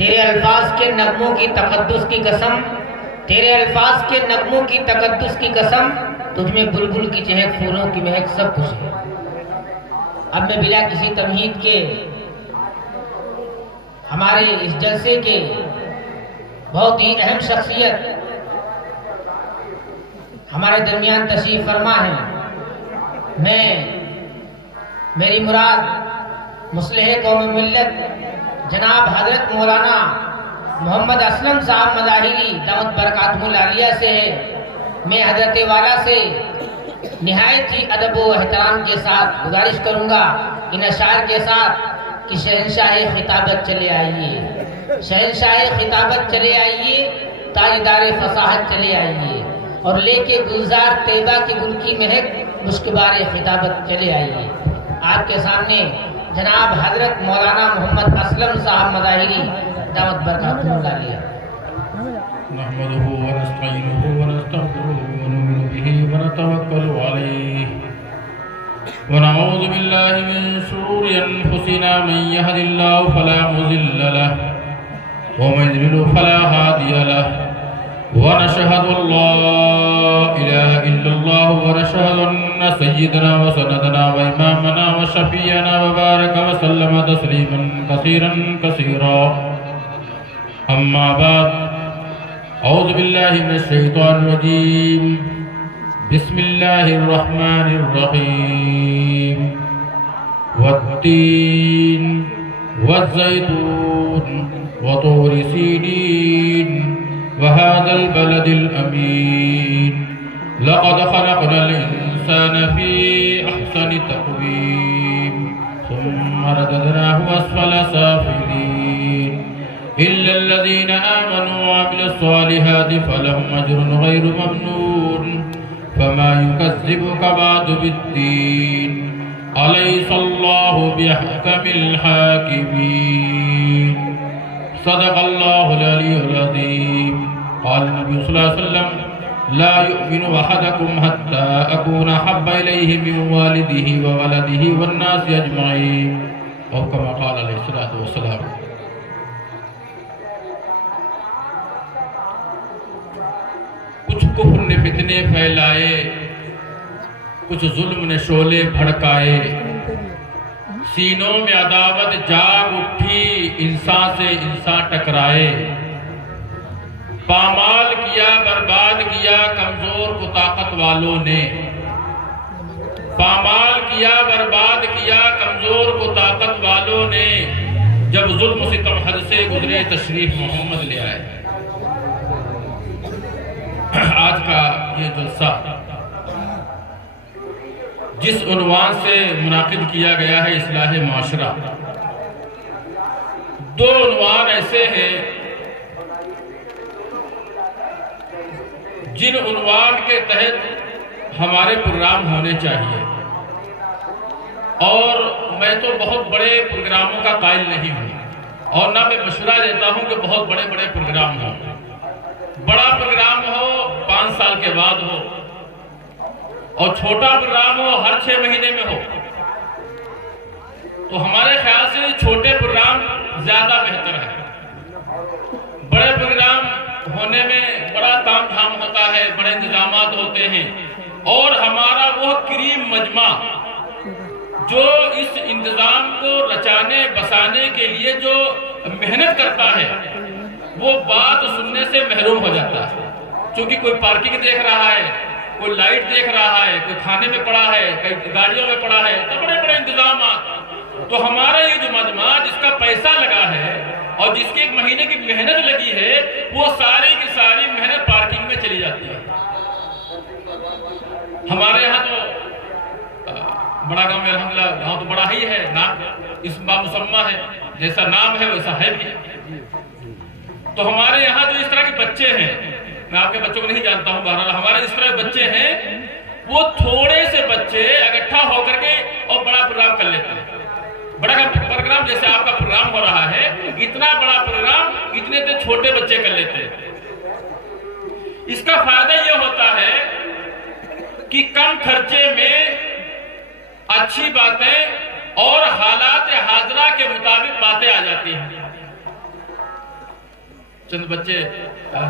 تیرے الفاظ کے نغموں کی تقدس کی قسم، تیرے الفاظ کے نغموں کی تقدس کی قسم، تجھ میں بلبل کی چہک، پھولوں کی مہک، سب کچھ ہے۔ اب میں بلا کسی تمہید کے ہمارے اس جلسے کے بہت ہی اہم شخصیت ہمارے درمیان تشریف فرما ہے، میری مراد مصلح قوم ملت جناب حضرت مولانا محمد اسلم صاحب مظاہری دامت برکاتہ العالیہ سے ہے۔ میں حضرت والا سے نہایت ہی ادب و احترام کے ساتھ گزارش کروں گا ان اشعار کے ساتھ کہ شہنشاہ خطابت چلے آئیے، شہنشاہ خطابت چلے آئیے، تاجدار فصاحت چلے آئیے، اور لے کے گلزار طیبہ کی گل کی مہک، مشکبار خطابت چلے آئیے۔ آپ کے سامنے جناب حضرت مولانا محمد اسلم صاحب مظاہری دعوت برکاتہ العالیہ۔ نحمده ونستعينه ونستغفره ونؤمن به ونتوكل عليه ونعوذ بالله من شرور أنفسنا من يهد الله فلا مضل له ومن يضلل فلا هادي له ونشهد أن لا إله إلا الله ونشهد أن سيدنا وسندنا وإمامنا وشفيعنا وبارك وسلم تسليما كثيرا كثيرا أما بعد أعوذ بالله من الشيطان الرجيم بسم الله الرحمن الرحيم والتين والزيتون وطور سينين وهذا البلد الأمين لقد خلقنا الإنسان في أحسن تقويم ثم رددناه أسفل سافلين إلا الذين آمنوا وعملوا الصالحات فلهم أجر غير ممنون فما يكذبك بعد بالدين أليس الله بأحكم الحاكمين صدق الله العلي العظيم قال النبي صلى الله عليه وسلم لا يؤمن أحدكم حتى أكون أحب إليه من والده وولده والناس أجمعين أو كما قال عليه الصلاة والسلام۔ کچھ کفر نے فتنے پھیلائے، کچھ ظلم نے شعلے بھڑکائے، سینوں میں عداوت جاگ اٹھی، انسان سے انسان ٹکرائے، پامال کیا برباد کیا کمزور کو طاقت والوں نے، پامال کیا برباد کیا کمزور کو طاقت والوں نے، جب ظلم ستم حد سے گزرے تشریف محمد لے آئے۔ آج کا یہ جلسہ جس عنوان سے منعقد کیا گیا ہے اصلاح معاشرہ، دو عنوان ایسے ہیں جن عنوان کے تحت ہمارے پروگرام ہونے چاہیے، اور میں تو بہت بڑے پروگراموں کا قائل نہیں ہوں، اور نہ میں مشورہ دیتا ہوں کہ بہت بڑے بڑے پروگرام ہوں۔ بڑا پروگرام ہو 5 سال کے بعد ہو، اور چھوٹا پروگرام ہو ہر 6 مہینے میں ہو، تو ہمارے خیال سے چھوٹے پروگرام زیادہ بہتر ہے۔ بڑے پروگرام ہونے میں بڑا تام جھام ہوتا ہے، بڑے انتظامات ہوتے ہیں، اور ہمارا وہ کریم مجمع جو اس انتظام کو رچانے بسانے کے لیے جو محنت کرتا ہے، وہ بات سننے سے محروم ہو جاتا ہے، چونکہ کوئی پارکنگ دیکھ رہا ہے، کوئی لائٹ دیکھ رہا ہے، کوئی کھانے میں پڑا ہے، کوئی گاڑیوں میں پڑا ہے، تو بڑے بڑے انتظامات۔ تو ہمارا یہ جو مجمع جس کا پیسہ لگا ہے اور جس کے 1 مہینے کی محنت لگی ہے، وہ ساری کی ساری محنت پارکنگ میں چلی جاتی ہے۔ ہمارے یہاں تو بڑا گاؤں میں الحمدللہ، گاؤں تو بڑا ہی ہے، نام اس بات مسمہ ہے، جیسا نام ہے ویسا ہے بھی۔ تو ہمارے یہاں جو اس طرح کے بچے ہیں، میں آپ کے بچوں کو نہیں جانتا ہوں، بہرحال ہمارے اس طرح کے بچے ہیں، وہ تھوڑے سے بچے اکٹھا ہو کر کے اور بڑا پروگرام کر لیتے ہیں۔ بڑا پروگرام جیسے آپ کا پروگرام ہو رہا ہے، اتنا بڑا پروگرام اتنے سے چھوٹے بچے کر لیتے ہیں۔ اس کا فائدہ یہ ہوتا ہے کہ کم خرچے میں اچھی باتیں اور حالات حاضرہ کے مطابق باتیں آ جاتی ہیں۔ چند بچے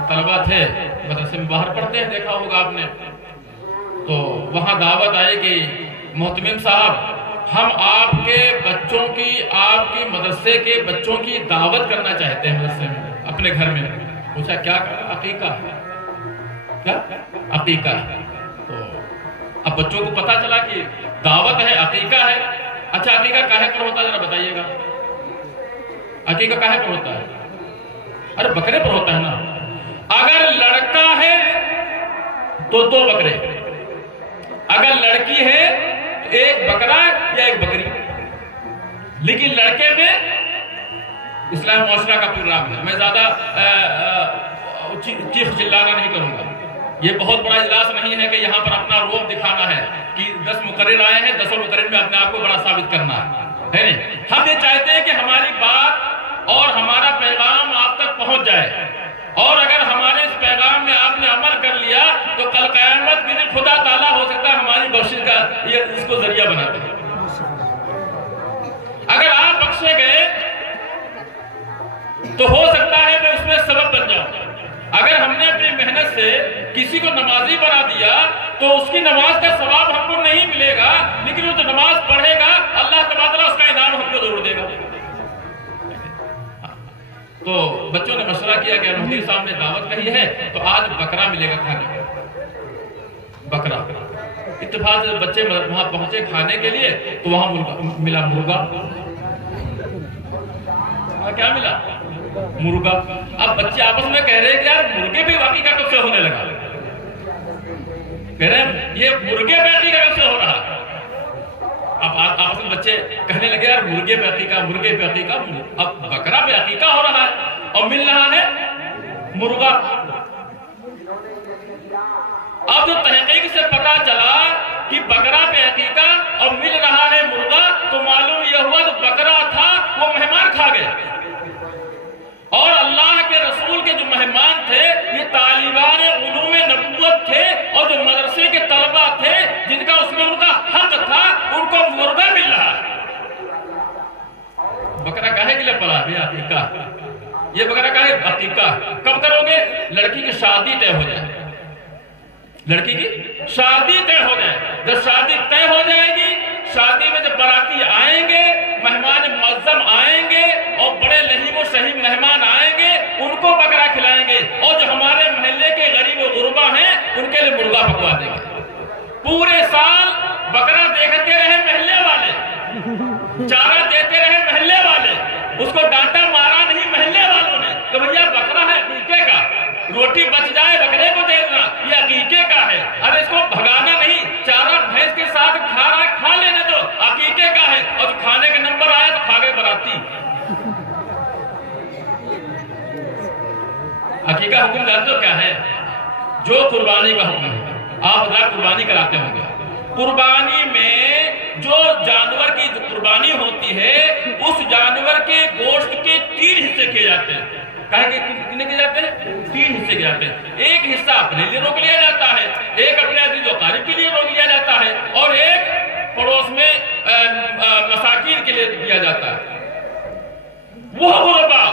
طلبہ تھے مدرسے میں باہر پڑھتے ہیں، دیکھا ہوگا آپ نے، تو وہاں دعوت آئی کہ محتمم صاحب ہم آپ کے بچوں کی، آپ کی مدرسے کے بچوں کی دعوت کرنا چاہتے ہیں مدرسے میں، اپنے گھر میں۔ پوچھا کیا کرنا؟ عقیقہ ہے۔ کیا؟ عقیقہ ہے۔ تو اب بچوں کو پتا چلا کہ دعوت ہے، عقیقہ ہے۔ اچھا عقیقہ کاہے پر ہوتا ہے ذرا بتائیے گا؟ عقیقہ کاہے پر ہوتا ہے؟ ارے بکرے پر ہوتا ہے نا۔ اگر لڑکا ہے تو 2 بکرے، اگر لڑکی ہے تو 1 بکرا یا 1 بکری۔ لیکن لڑکے میں اسلام معاشرہ کا پروگرام ہے۔ میں زیادہ چیخ چلانا نہیں کروں گا، یہ بہت بڑا اجلاس نہیں ہے کہ یہاں پر اپنا روب دکھانا ہے کہ 10 مقرر آئے ہیں، 10 مقرر میں اپنے آپ کو بڑا ثابت کرنا ہے نہیں۔ ہم یہ چاہتے ہیں کہ ہماری بات اور ہمارا پیغام آپ تک پہنچ جائے، اور اگر ہمارے اس پیغام میں آپ نے عمل کر لیا تو کل قیامت کے دن خدا تعالیٰ ہو سکتا ہے ہماری بخشش کا اس کو ذریعہ بنا دے۔ اگر آپ بخشے گئے تو ہو سکتا ہے میں اس میں سبب بن جاؤں۔ اگر ہم نے اپنی محنت سے کسی کو نمازی بنا دیا تو اس کی نماز کا ثواب ہم کو نہیں ملے گا، لیکن وہ جو نماز پڑھے گا اللہ تبارک اس کا انعام ہم کو ضرور دے گا۔ تو بچوں نے مشورہ کیا کہ مدیر صاحب نے دعوت کہی ہے تو آج بکرا ملے گا کھانے کو، بکرا۔ اتفاق سے بچے وہاں پہنچے کھانے کے لیے تو وہاں ملا مرغا۔ کیا ملا؟ مرغا۔ اب بچے آپس میں کہہ رہے ہیں کہ یار مرغے پہ عقیقہ کب سے ہونے لگا؟ کہہ رہے ہیں یہ مرغے پہ عقیقہ کب سے ہو رہا؟ اب آپس میں بچے کہنے لگے یار مرغے پہ عقیقہ، مرغے پہ عقیقہ۔ اب بکرا پہ عقیقہ ہو رہا ہے اور مل رہا ہے مرغا۔ اب جو تحقیق سے پتا چلا کہ بکرا پہ عقیقہ اور مل رہا ہے مرغا، تو معلوم یہ ہوا جو بکرا تھا وہ مہمان کھا گیا، اور اللہ کے رسول کے جو مہمان تھے یہ طالبان علوم نبوت تھے، اور جو مدرسے کے طلبہ تھے جن کا اس میں ان کا حق تھا، ان کو مرغا مل رہا ہے۔ بکرا کاہے کے لیے پڑا ہے عقیقہ؟ یہ بکرا کاہے عقیقہ؟ کب کرو گے؟ لڑکی کی شادی طے ہو جائے، لڑکی کی شادی طے ہو جائے۔ جب شادی طے ہو جائے گی، شادی میں جب باراتی آئیں گے، مہمان معظم آئیں گے اور بڑے لہیم و شہیم مہمان آئیں گے، ان کو بکرا کھلائیں گے، اور جو ہمارے محلے کے غریب و غربا ہیں ان کے لیے مرغا پکوا دیں گے۔ پورے سال بکرا دیکھتے رہے محلے والے، چارہ دیتے رہے محلے والے، اس کو ڈانٹا مارا نہیں محلے والوں نے کہ بھیا بکرا ہے عقیقے کا، روٹی بچ جائے بکرے کو دے دینا، یہ عقیقے کا ہے، ارے اس کو بھگانا نہیں، چارہ بھینس کے ساتھ کھا رہا ہے کھا لینے دو، عقیقے کا ہے۔ اور کھانے کا نمبر آیا تو کھا گئے براتی۔ عقیقہ حکم جانتے ہو کیا ہے؟ جو قربانی کا حکم ہے۔ آپ حضرات قربانی کراتے ہوں گے، قربانی میں جو جانور کی قربانی ہوتی ہے اس جانور کے گوشت کے 3 حصے کیے جاتے ہیں۔ کتنے کیے جاتے ہیں؟ 3 حصے کیے جاتے ہیں۔ ایک حصہ اپنے لیے روک لیا جاتا ہے، ایک اپنے عزیز و قریب کے لیے روک لیا جاتا ہے، اور ایک پڑوس میں مساکین کے لیے دیا جاتا ہے۔ وہ غربا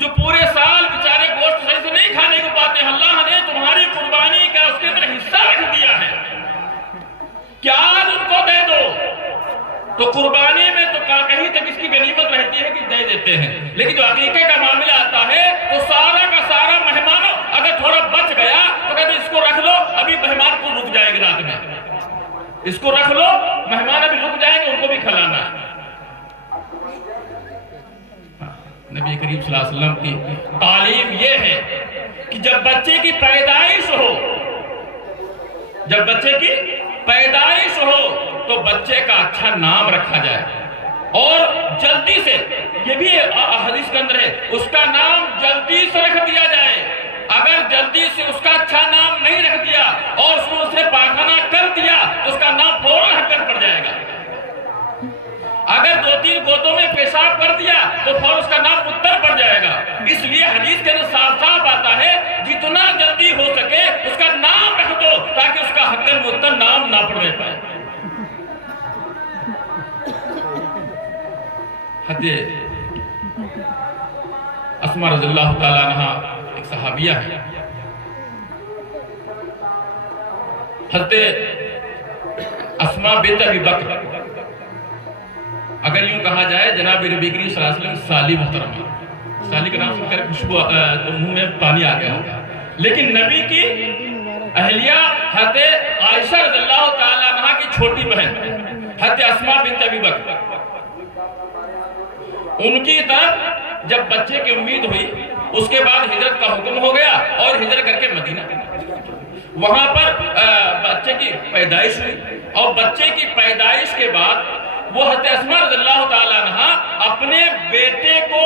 جو پورے سال بیچارے گوشت صحیح سے نہیں کھانے کو پاتے، اللہ نے تمہاری قربانی کا اس کے اندر حصہ رکھ دیا ہے کہ آج ان کو دے دو۔ تو قربانی میں تو کہیں تک اس کی غنیمت رہتی ہے کہ دے دیتے ہیں، لیکن جو عقیقے کا معاملہ آتا ہے تو سارا کا سارا مہمانوں اگر تھوڑا بچ گیا تو کہتے اس کو رکھ لو، ابھی مہمان کو رک جائے گی رات میں، اس کو رکھ لو، مہمان ابھی رک جائیں گے، ان کو بھی کھلانا ہے۔ نبی کریم صلی اللہ علیہ وسلم کی تعلیم یہ ہے کہ جب بچے کی پیدائش ہو، جب بچے کی پیدائش ہو تو بچے کا اچھا نام رکھا جائے، اور جلدی سے، یہ بھی حدیث کے اندر ہے، اس کا نام جلدی سے رکھ دیا جائے۔ اگر جلدی سے اس کا اچھا نام نہیں رکھ دیا اور اس نے پاخانہ کر دیا تو اس کا نام فوراً ہکر پڑ جائے گا۔ اگر 2-3 گوتوں میں پیشاب کر دیا تو فوراً اس کا نام متر پڑ جائے گا۔ اس لیے حدیث کے اندر صاف صاف آتا ہے جتنا جلدی ہو سکے اس کا نام رکھ دو تاکہ اس کا حقاً متر نام نہ پڑنے پائے۔ اسما رضی اللہ تعالیٰ عنہ ایک صحابیہ ہے. حضرت اسما بنت ابی بکر، اگر یوں کہا جائے جناب نبی کریم صلی اللہ علیہ وسلم سالی محترمہ، سالی کا نام سن کر خوشبو منہ میں پانی آ گیا ہوگا، لیکن نبی کی اہلیہ حضرت عائشہ رضی اللہ تعالیٰ عنہ کی چھوٹی بہن حضرت اسما بنت ابی بکر، ان کی طرف جب بچے کی امید ہوئی، اس کے بعد ہجرت کا حکم ہو گیا اور ہجرت کر کے مدینہ، وہاں پر بچے کی پیدائش ہوئی، اور بچے کی پیدائش کے بعد وہ حضرت اسما رضی اللہ تعالیٰ عنہ اپنے بیٹے کو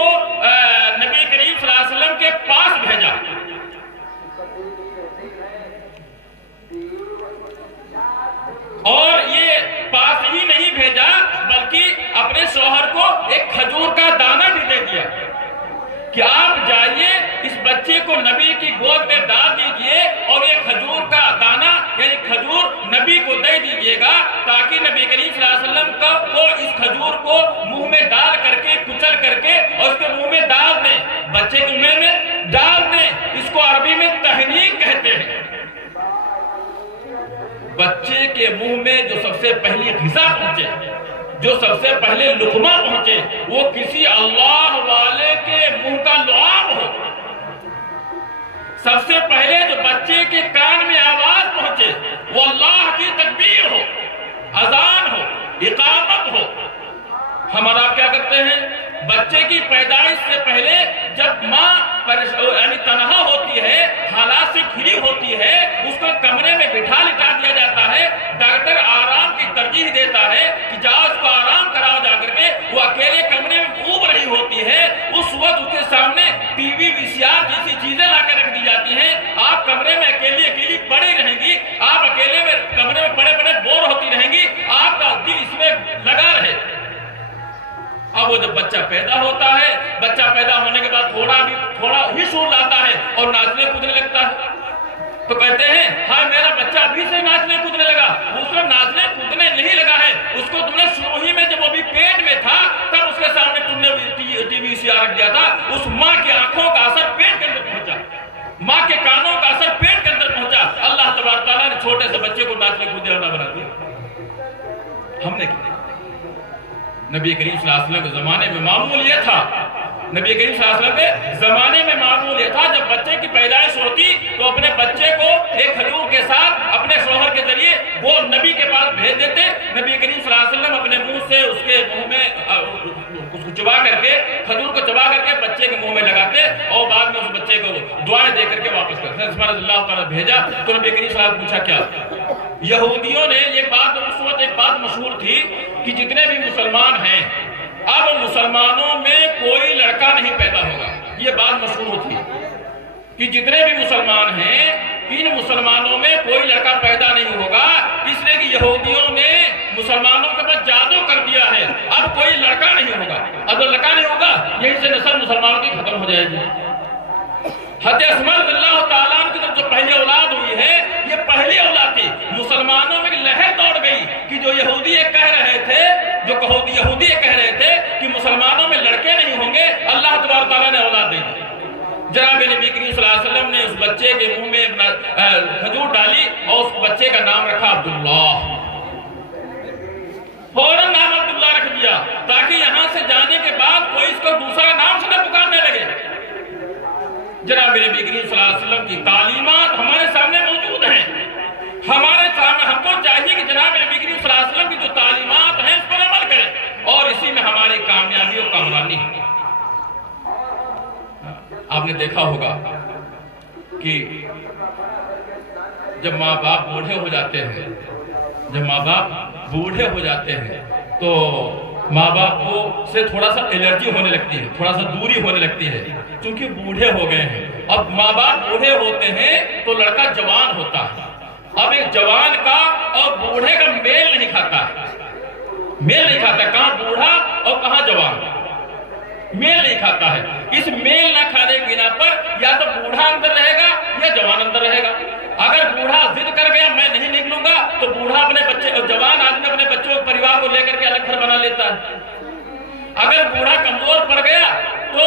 نبی کریم صلی اللہ علیہ وسلم کے پاس بھیجا. اور یہ پاس ہی نہیں بھیجا بلکہ اپنے شوہر کو ایک کھجور کا دانہ بھی دے دیا کہ آپ جائیے اس بچے کو نبی کی گود میں ڈال دیجئے اور یہ کھجور کا دانہ یعنی کھجور نبی کو دے دیجئے گا تاکہ نبی کریم صلی اللہ علیہ وسلم کو اس کھجور کو منہ میں ڈال کر کے کچل کر کے اور اس کے منہ میں ڈال دیں، بچے کے منہ میں ڈال دیں. اس کو عربی میں تحنیک کہتے ہیں. بچے کے منہ میں جو سب سے پہلی غذا پہنچے، جو سب سے پہلے لقمہ پہنچے، وہ کسی اللہ والے کے منہ کا لعاب ہو. سب سے پہلے جو بچے کے کان میں آواز پہنچے وہ اللہ کی تکبیر ہو، اذان ہو، اقامت ہو. ہمارا آپ کیا کرتے ہیں؟ بچے کی پیدائش سے پہلے جب ماں یعنی تنہا ہوتی ہے، حالات سے گھری ہوتی ہے، اس کو کمرے میں بٹھا لٹا دیا جاتا ہے. ڈاکٹر آرام کی ترجیح دیتا ہے کہ جاؤ اس کو آرام کراؤ جا کر کے. وہ اکیلے کمرے میں اوب رہی ہوتی ہے، اس وقت اس کے سامنے ٹی وی VCR جیسی چیزیں لا کے رکھ دی جاتی ہیں. آپ کمرے میں اکیلی پڑی رہیں گی، آپ اکیلے میں کمرے میں پڑے بور ہوتی رہیں گی، آپ کا دل اس میں لگا رہے. اب وہ جب بچہ پیدا ہوتا ہے، بچہ پیدا ہونے کے بعد تھوڑا ہی شعور لاتا ہے اور ناچنے کودنے لگتا ہے. تو کہتے ہیں ہاں میرا بچہ ابھی سے ناچنے کودنے لگا. اس کو ناچنے کودنے نہیں لگا ہے، اس کو تم نے شروع ہی میں جب وہ بھی پیٹ میں تھا تب اس کے سامنے تم نے ٹی وی CR رکھ دیا تھا. اس ماں کی آنکھوں کا اثر پیٹ کے اندر پہنچا، ماں کے کانوں کا اثر پیٹ کے اندر پہنچا. اللہ تبارک تعالیٰ نے چھوٹے سے بچے کو ناچنے کودنے والا بنا دیا. ہم نے کیا؟ نبی کریم صلی اللہ علیہ وسلم کے زمانے میں معمول یہ تھا، نبی کریم صلی اللہ علیہ وسلم کے زمانے میں معمول یہ تھا جب بچے کی پیدائش ہوتی تو اپنے بچے کو ایک کھجور کے ساتھ اپنے شوہر کے ذریعے وہ نبی کے پاس بھیج دیتے. نبی کریم صلی اللہ علیہ وسلم اپنے منہ سے اس کے منہ میں اس کو چبا کر کے کھجور کو چبا کر کے بچے کے منہ میں لگاتے اور بعد میں اس بچے کو دعائیں دے کر کے واپس کرتے. اسما رضی اللہ تعالیٰ بھیجا تو نبی کریم صلی اللہ علیہ وسلم پوچھا کیا؟ یہودیوں نے یہ بات اس وقت ایک بات مشہور تھی کہ جتنے بھی مسلمان ہیں اب مسلمانوں میں کوئی لڑکا نہیں پیدا ہوگا. یہ بات مشہور تھی کہ جتنے بھی مسلمان ہیں ان مسلمانوں میں کوئی لڑکا پیدا نہیں ہوگا، اس لیے کہ یہودیوں نے مسلمانوں کے پاس جادو کر دیا ہے، اب کوئی لڑکا نہیں ہوگا. اب جو لڑکا نہیں ہوگا یہیں سے نسل مسلمانوں کی ختم ہو جائے گی. حضرت اسما رضی اللہ تعالیٰ عنہ کی طرف جو پہلی اولاد ہوئی ہے یہ پہلی اولاد تھی. مسلمانوں میں لہر دوڑ گئی کہ جو یہودی یہ کہہ رہے تھے کہ مسلمانوں میں لڑکے نہیں ہوں گے، اللہ تبارک تعالیٰ نے اولاد دے دی. جناب نبی کریم صلی اللہ علیہ وسلم نے اس بچے کے منہ میں کھجور ڈالی اور اس بچے کا نام رکھا عبداللہ. فوراً نام عبداللہ رکھ دیا تاکہ یہاں سے جانے کے بعد کوئی اس کو دوسرا نام سے نہ پکارنے لگے. جناب نبی کریم صلی اللہ علیہ وسلم کی تعلیمات ہمارے سامنے موجود ہیں. ہمارے سامنے ہم کو چاہیے کہ جناب نبی کریم صلی اللہ علیہ وسلم کی جو تعلیمات ہیں اس پر عمل کریں اور اسی میں ہماری کامیابی اور کامرانی ہے. آپ نے دیکھا ہوگا کہ جب ماں باپ بوڑھے ہو جاتے ہیں تو ماں باپ کو سے تھوڑا سا الرجی ہونے لگتی ہے، تھوڑا سا دوری ہونے لگتی ہے کیونکہ بوڑھے ہو گئے ہیں. اب ماں باپ بوڑھے ہوتے ہیں تو لڑکا جوان ہوتا ہے. اب ایک جوان کا اور بوڑھے کا میل نہیں کھاتا، کہاں بوڑھا اور کہاں جوان، میل نہیں کھاتا ہے. اس میل نہ کھانے کی بنا پر یا تو بوڑھا اندر رہے گا یا جوان اندر رہے گا. اگر بوڑھا ضد کر گیا میں نہیں نکلوں گا تو بوڑھا اپنے بچے اور جوان آدمی اپنے بچوں پریوار کو لے کر کے الگ گھر بنا لیتا ہے. اگر بوڑھا کمزور پڑ گیا تو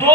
2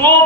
2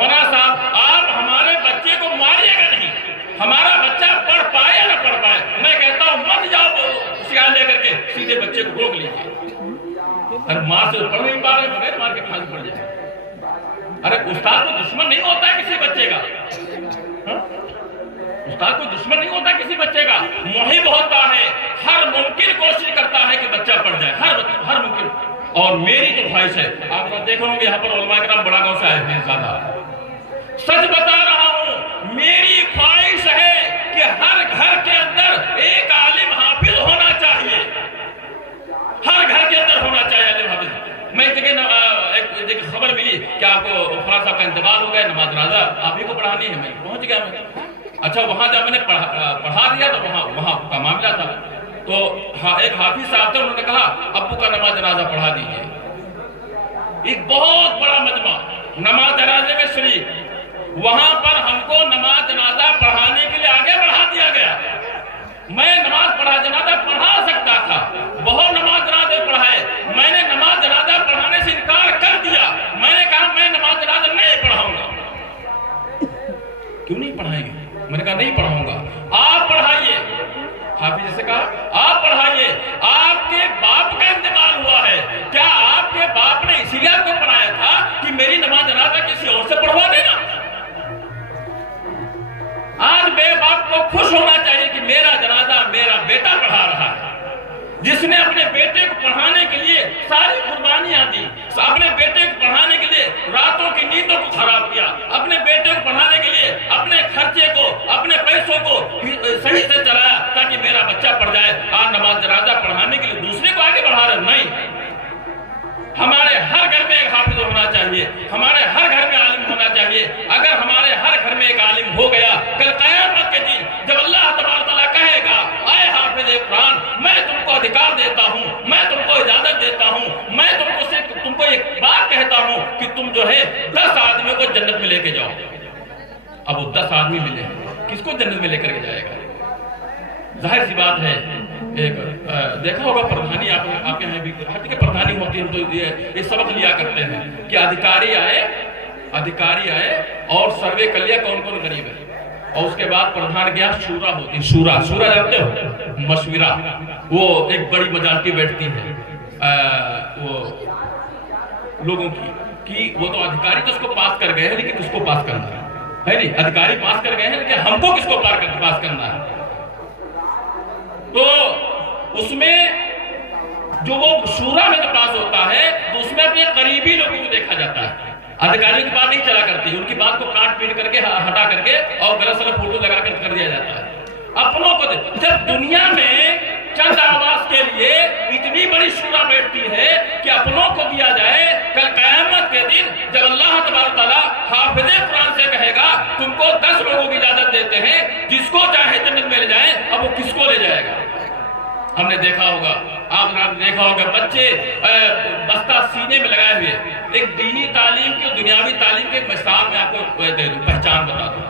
مولانا صاحب آپ ہمارے بچے کو ماریے گا نہیں، ہمارا بچہ پڑھ پائے یا نہ پڑھ پائے، میں کہتا ہوں مت جاؤ سیاح لے کر کے سیدھے بچے کو روک لیجیے۔ ارے ماں سے پڑھ نہیں پا رہے بغیر مار کے پھانسی پڑ جائے۔ ارے استاد کو دشمن نہیں ہوتا ہے کسی بچے کا، استاد کو دشمن نہیں ہوتا کسی بچے کا، محب ہوتا ہے، ہر ممکن کوشش کرتا ہے کہ بچہ پڑھ جائے، ہر ممکن۔ اور میری تو خواہش ہے، آپ دیکھ رہے ہوں گے یہاں پر علماء کرام بڑا گاؤں سے آئے ہیں زیادہ، سچ بتا رہا ہوں، میری خواہش ہے کہ ہر گھر کے اندر ایک عالم حافظ ہونا چاہیے، ہر گھر کے اندر ہونا چاہیے عالم حافظ۔ میں ایک خبر ملی کہ آپ کو فلاں صاحب کا انتقال ہو گیا، نماز جنازہ آپ ہی کو پڑھانی ہے، میں پہنچ گیا میں۔ اچھا وہاں جب میں نے پڑھا دیا تو وہاں کا معاملہ تھا، تو ایک حافظ صاحب تھے، انہوں نے کہا ابو کا نماز جنازہ پڑھا دیجیے۔ ایک بہت بڑا مجمع نماز جنازے میں شریک، وہاں پر ہم کو نماز جنازہ پڑھانے کے لیے آگے بڑھا دیا گیا۔ میں نماز جنازہ پڑھا سکتا تھا، بہت نماز جنازے پڑھائے، میں نے نماز جنازہ پڑھانے سے انکار کر دیا، میں نے کہا میں نماز جنازہ نہیں پڑھاؤں گا۔ کیوں نہیں پڑھائیں گے؟ میں نے کہا نہیں پڑھاؤں گا، آپ پڑھائیے۔ حافظ سے کہا آپ پڑھائیے، آپ کے باپ کا انتقال ہوا ہے، کیا آپ کے باپ نے اسی لیے آپ کو پڑھایا تھا کہ میری نماز جنازہ کسی اور سے پڑھوا دینا؟ آج بے باپ کو خوش ہونا چاہیے کہ میرا جنازہ میرا بیٹا پڑھا رہا ہے، جس نے اپنے بیٹے کو پڑھانے کے لیے ساری قربانیاں دی، اپنے بیٹے کو پڑھانے کے لیے راتوں کی نیندوں کو خراب کیا، اپنے بیٹے کو پڑھانے کے لیے اپنے خرچے کو، اپنے پیسوں کو صحیح سے چلایا تاکہ میرا بچہ پڑھ جائے۔ آج نماز جنازہ پڑھانے کے لیے دوسرے کو آگے بڑھا رہے نہیں۔ ہمارے ہر گھر میں ایک حافظ ہونا چاہیے، ہمارے ہر گھر میں عالم ہونا چاہیے۔ اگر ہمارے ہر گھر میں ایک عالم ہو گیا، کل قیامت کے دن جب اللہ تبارک تعالیٰ کہے گا اے حافظ قرآن میں تم کو ادھیکار دیتا ہوں، میں تم کو اجازت دیتا ہوں، میں تم کو ایک بات کہتا ہوں کہ تم جو ہے 10 آدمیوں کو جنت میں لے کے جاؤ۔ اب وہ 10 آدمی ملے، کس کو جنت میں لے کر کے جائے گا؟ ظاہر سی بات ہے، ایک دیکھا ہوگا پردھانی، آپ کے یہاں بھی ہر جگہ پردھانی ہوتی ہے، تو یہ سبق لیا کرتے ہیں کہ ادھیکاری آئے اور سروے کر لیا کون کون غریب ہے، اور اس کے بعد پردھان گیا، شورا ہوتی، شورا جانتے ہو، مشورہ، وہ ایک بڑی مجالٹی بیٹھتی ہے وہ لوگوں کی وہ تو ادھیکاری تو اس کو پاس کر گئے ہیں، لیکن کس کو پاس کرنا ہے نہیں، ادھیکاری پاس کر گئے ہیں لیکن ہم کو کس کو پاس کرنا ہے؟ تو اس میں جو وہ شورا میں جو پاس ہوتا ہے تو اس میں اپنے قریبی لوگوں کو دیکھا جاتا ہے، ادھیکاریوں کی بات نہیں چلا کرتی، ان کی بات کو کاٹ پیٹ کر کے ہٹا کر کے اور غلط سلط فوٹو لگا کر دیا جاتا ہے اپنوں کو۔ جب دنیا میں چند آواز کے لیے اتنی بڑی شورا بیٹھتی ہے کہ اپنوں کو دیا جائے، کل قیامت کے دن جب اللہ تبارک تعالیٰ حافظ قرآن سے کہے گا تم کو 10 لوگوں کی اجازت دیتے ہیں، جس کو چاہے جنت میں لے جائیں، اب وہ کس کو لے جائے گا؟ ہم نے دیکھا ہوگا، آپ نے دیکھا ہوگا بچے بستہ سینے میں لگائے ہوئے، ایک دینی تعلیم کی دنیاوی تعلیم کے مثال میں آپ کو پہچان بتا دوں۔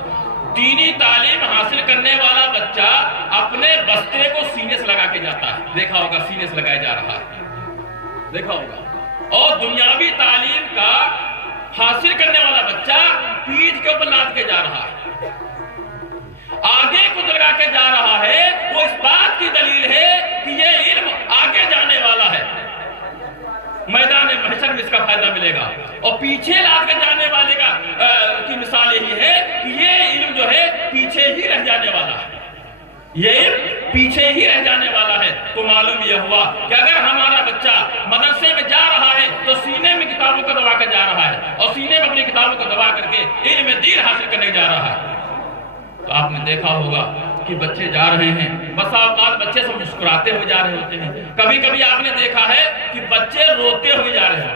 دینی تعلیم حاصل کرنے والا بچہ اپنے بستے کو سینے سے لگا کے جاتا ہے، دیکھا ہوگا سینے سے لگایا جا رہا ہے، دیکھا ہوگا۔ اور دنیاوی تعلیم کا حاصل کرنے والا بچہ پیٹھ کے اوپر لاد کے جا رہا ہے، آگے کو لگا کے جا رہا ہے، وہ اس بات کی دلیل ہے کہ یہ علم آگے جانے والا ہے، میدان محشر میں اس کا فائدہ ملے گا۔ اور پیچھے لاد کے جانے والے کی مثال یہی ہے کہ یہ علم جو ہے پیچھے ہی رہ جانے والا ہے، یہ علم پیچھے ہی رہ جانے والا ہے۔ تو معلوم یہ ہوا کہ اگر ہمارا بچہ مدرسے میں جا رہا ہے تو سینے میں کتابوں کو دبا کر جا رہا ہے، اور سینے میں اپنی کتابوں کو دبا کر کے علم دین حاصل کرنے جا رہا ہے۔ تو آپ نے دیکھا ہوگا کہ بچے جا رہے ہیں، بسا اوقات بچے سے مسکراتے ہوئے جا رہے ہوتے ہیں، کبھی کبھی آپ نے دیکھا ہے کہ بچے روتے ہوئے جا رہے ہیں۔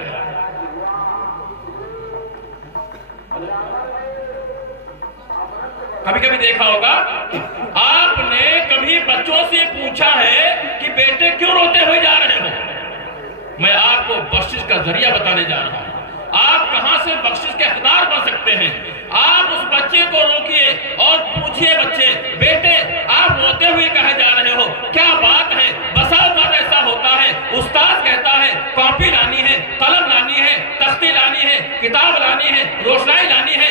کبھی کبھی دیکھا ہوگا، آپ نے کبھی بچوں سے پوچھا ہے کہ بیٹے کیوں روتے ہوئے جا رہے ہو؟ میں آپ کو بخشش کا ذریعہ بتانے جا رہا ہوں، آپ کہاں سے بخشش کے حقدار بن سکتے ہیں۔ آپ اس بچے کو روکیے اور پوچھئے بچے، بیٹے آپ روتے ہوئے کہے جا رہے ہو، کیا بات ہے؟ بسا اوقات ایسا ہوتا ہے، استاد کہتا ہے کاپی لانی ہے، قلم لانی ہے، تختی لانی ہے، کتاب لانی ہے، روشنائی لانی ہے،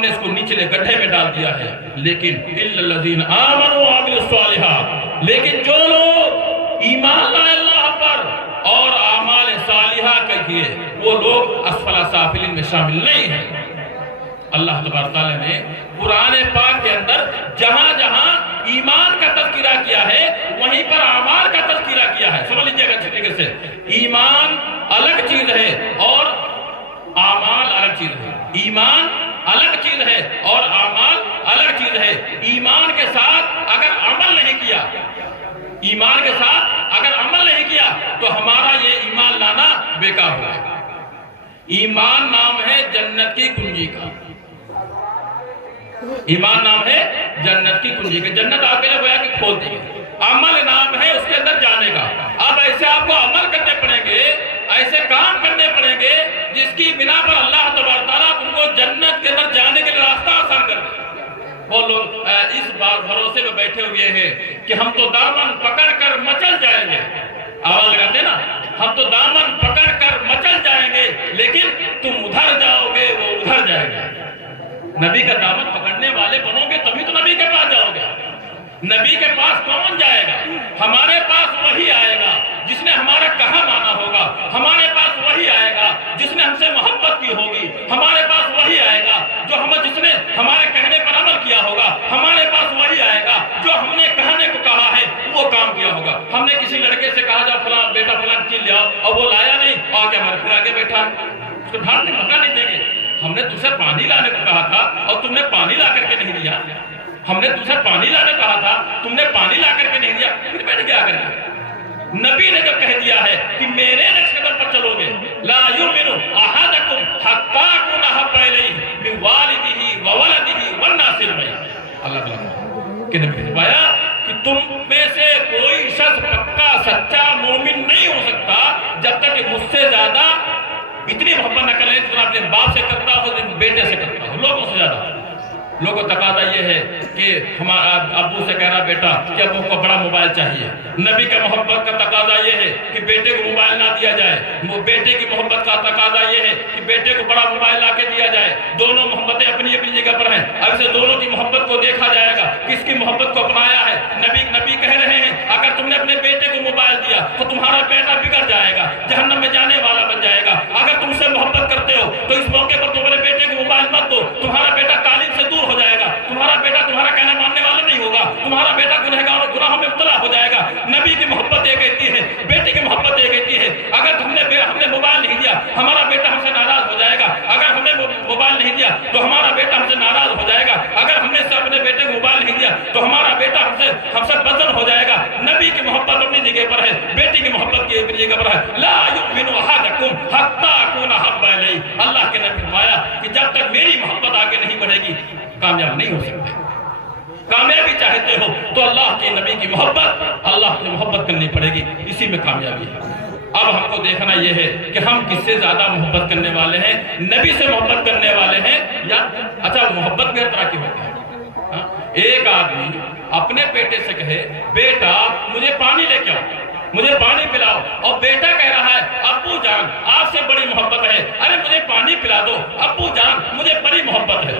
ہم نے اس کو نچلے گڈھے میں ڈال دیا ہے. لیکن الا الذین آمنوا وعملوا الصالحات، لیکن جو لوگ ایمان لائے اللہ پر اور اعمال صالحہ کیے وہ لوگ اسفل سافلین میں شامل نہیں ہیں. اللہ تبارک تعالیٰ نے قرآن پاک کے اندر جہاں جہاں ایمان کا تذکرہ کیا ہے وہیں پر اعمال کا تذکرہ کیا ہے. سمجھ لیجیے گا اچھی طریقے سے، ایمان الگ چیز ہے اور اعمال الگ چیز ہے. ایمان الگ چیز ہے اور اعمال الگ چیز ہے. ایمان کے ساتھ اگر عمل نہیں کیا، ایمان کے ساتھ اگر عمل نہیں کیا تو ہمارا یہ ایمان لانا بیکار ہو جائے گا. ایمان نام ہے جنت کی کنجی کا. ایمان نام ہے جنت کی کنجی کا. جنت آپ کے لیے گویا کہ کھول دی ہے. عمل نام ہے اس کے اندر جانے کا. اب ایسے آپ کو عمل کرنے پڑیں گے، ایسے کام کرنے پڑیں گے جس کی بنا پر اللہ تبارک تعالیٰ تم کو جنت کے اندر جانے کے لیے راستہ آسان کر دے. وہ لوگ اس بات بھروسے میں بیٹھے ہوئے ہیں کہ ہم تو دامن پکڑ کر مچل جائیں گے. آواز لگاتے ہیں نا، ہم تو دامن پکڑ کر مچل جائیں گے لیکن تم ادھر جاؤ گے وہ ادھر جائے گا. نبی کا دامن پکڑنے والے بنو گے تبھی تو نبی کے پاس جاؤ گے. نبی کے پاس کون جائے گا؟ ہمارے پاس وہی آئے گا جس نے ہمارا کہا مانا ہوگا. ہمارے پاس وہی آئے گا جس نے ہم سے محبت کی ہوگی. ہمارے پاس وہی آئے گا جس نے ہمارے کہنے پر عمل کیا ہوگا. ہمارے پاس وہی آئے گا جو ہم نے کہنے کو کہا ہے وہ کام کیا ہوگا. ہم نے کسی لڑکے سے کہا جا فلاں بیٹا فلاں چیز لے آؤ اور وہ لایا نہیں اور کیا ہمارے پھر آگے بیٹھا اس کو ڈھانٹنے موقع نہیں دیں گے. ہم نے تم سے پانی لانے کو کہا تھا اور تم نے پانی لا کر کے نہیں دیا. ہم نے تم سے پانی لانے کہا تھا تم نے پانی لا کر کے نہیں دیا، پھر بیٹھ کے آ کر کے. نبی نے جب کہہ دیا ہے کہ میرے نقش قدم پر چلو گے، لا یؤمن احدکم حتی اکون احب الیہ من والدہ وولدہ والناس اجمعین. اللہ تعالیٰ کہ نبی نے فرمایا کہ تم میں سے کوئی شخص پکا سچا مومن نہیں ہو سکتا جب تک کہ مجھ سے زیادہ اتنی محبت نہ کرے جتنا اپنے باپ سے کرتا ہو، بیٹے سے کرتا ہو، لوگوں سے زیادہ. لوگوں کا تقاضا یہ ہے کہ ہمارا ابو سے کہہ رہا بیٹا کہ ابو کو بڑا موبائل چاہیے. نبی کا محبت کا تقاضا یہ ہے کہ بیٹے کو موبائل نہ دیا جائے. بیٹے کی محبت کا تقاضا یہ ہے کہ بیٹے کو بڑا موبائل لا کے دیا جائے. دونوں محبتیں اپنی اپنی جگہ پر ہیں. اب سے دونوں کی محبت کو دیکھا جائے گا کس کی محبت کو اپنایا ہے. نبی کہہ رہے ہیں اگر تم نے اپنے بیٹے کو موبائل دیا تو تمہارا بیٹا بگڑ جائے گا، جہنم میں جانے والا بن جائے گا. اگر تم سے محبت کرتے ہو تو اس موقع پر تمہارے بیٹے کو موبائل مت دو. تمہارا بیٹا تعلیم سے دور ہو جائے گا، تمہارا بیٹا تمہارا کہنا ماننے والا نہیں ہوگا، تمہارا بیٹا گنہگار اور گناہوں میں مبتلا ہو جائے گا. نبی کی محبت یہ کہتی ہے، بیٹے کی محبت یہ کہتی ہے اگر ہم نے موبائل نہیں دیا ہمارا بیٹا ہم سے ناراض ہو جائے گا. اگر ہم نے موبائل نہیں دیا تو ہمارا بیٹا ہم سے ناراض ہو جائے گا. اگر ہم نے اپنے بیٹے کو موبائل نہیں دیا تو ہمارا بیٹا ہم سے بدل ہو جائے گا. نبی کی محبت اپنی جگہ پر ہے، بیٹی کی محبت کی اپنی جگہ پر ہے. لا یؤمن احدکم حتی اکون احب الیہ. اللہ کے نبی فرمایا کہ جب تک میری محبت آگے نہیں بڑھے گی کامیاب نہیں ہو سکتے. کامیابی چاہتے ہو تو اللہ کے نبی کی محبت، اللہ کی محبت کرنی پڑے گی، اسی میں کامیابی ہے. اب ہم کو دیکھنا یہ ہے کہ ہم کس سے زیادہ محبت کرنے والے ہیں، نبی سے محبت کرنے والے ہیں یا اچھا محبت میں طرح کی ہوتی ہے. ایک آدمی اپنے بیٹے سے کہے بیٹا مجھے پانی لے کے آؤ، مجھے پانی پلاؤ، اور بیٹا کہہ رہا ہے ابو جان آپ سے بڑی محبت ہے، ارے مجھے پانی پلا دو، ابو جان مجھے بڑی محبت ہے.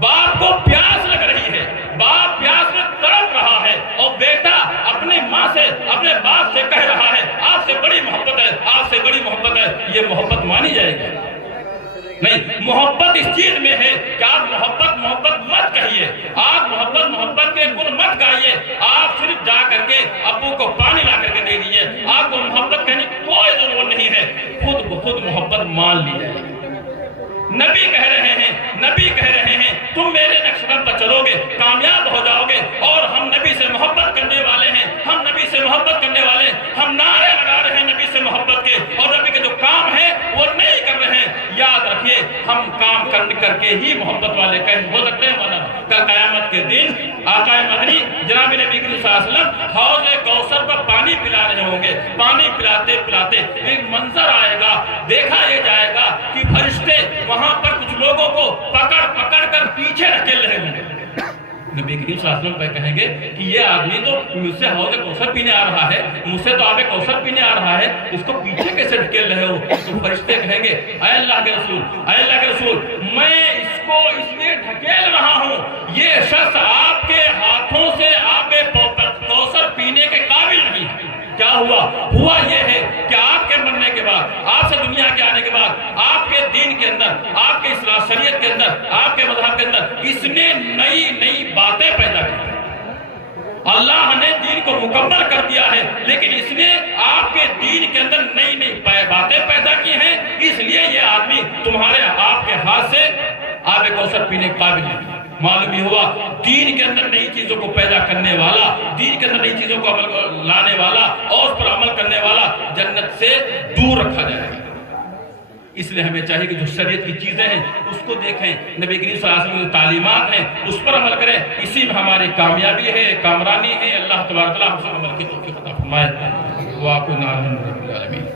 باپ کو پیاس لگ رہی ہے، باپ پیاس میں تڑپ رہا ہے اور بیٹا اپنی ماں سے اپنے باپ سے کہہ رہا ہے آپ سے بڑی محبت ہے، آپ سے بڑی محبت ہے. یہ محبت مانی جائے گی نہیں. محبت اس چیز میں ہے کہ آپ محبت مت کہیے، آپ محبت کے گن مت گائیے. آپ صرف جا کر کے ابو کو پانی لا کر کے دے دیجیے. آپ کو محبت کہنے کی کوئی ضرورت نہیں ہے، خود بخود محبت مان لی جائے گی. نبی کہہ رہے ہیں تم میرے نقش قدم پر چلو گے کامیاب ہو جاؤ گے. اور ہم نبی سے محبت کرنے والے ہیں، ہم نعرے لگا رہے ہیں نبی سے محبت کے، اور نبی کے جو کام ہے وہ نہیں کر رہے ہیں. یاد رکھیے ہم کام کر کے ہی محبت والے ہو سکتے ہیں. کل قیامت کے دن آقا مدنی جناب نبی کریم صلی اللہ علیہ وسلم حوض کوثر پر پانی پلا رہے ہوں گے. پانی پلاتے پلاتے ایک منظر آئے گا، دیکھا یہ جائے گا کہ فرشتے وہاں پر کچھ لوگوں کو پکڑ کر پیچھے رکھے رہے ہوں گے. نبی کریم صلی اللہ علیہ وسلم پہ کہیں گے کہ یہ آدمی تو مجھ سے حوض کوثر پینے آ رہا ہے، مجھ سے تو آب کوثر پینے آ رہا ہے، اس کو پیچھے کیسے ڈھکیل رہے ہو؟ تو فرشتے کہیں گے اے اللہ کے رسول میں اس کو اس لیے ڈھکیل رہا ہوں، یہ شخص آپ کے ہاتھوں سے آب کوثر پینے کے قابل نہیں ہے۔ کیا ہوا یہ ہے کہ آپ کے مرنے کے بعد، آپ سے دنیا کے آنے کے بعد، آپ کے دین کے اندر، آپ کے اسلام شریعت کے اندر، آپ کے مذہب کے اندر اس نے نئی باتیں پیدا کی۔ اللہ نے دین کو مکمل کر دیا ہے، لیکن اس نے آپ کے دین کے اندر نئی باتیں پیدا کی ہیں، اس لیے یہ آدمی آپ کے ہاتھ سے آب کوثر پینے کے قابل نہیں۔ معلوم یہ ہوا دین کے اندر نئی چیزوں کو پیدا کرنے والا، دین کے اندر نئی چیزوں کو لانے والا اور اس پر عمل کرنے والا جنت سے دور رکھا جائے گا۔ اس لیے ہمیں چاہیے کہ جو شریعت کی چیزیں ہیں اس کو دیکھیں، نبی کریم صلی اللہ علیہ وسلم کی جو تعلیمات ہیں اس پر عمل کریں، اسی میں ہماری کامیابی ہے، کامرانی ہے۔ اللہ تبارک و تعالیٰ ہم سب عمل کی توفیق عطا فرمائے۔ وَأَكُونَ مِنَ الْعَالِمِينَ۔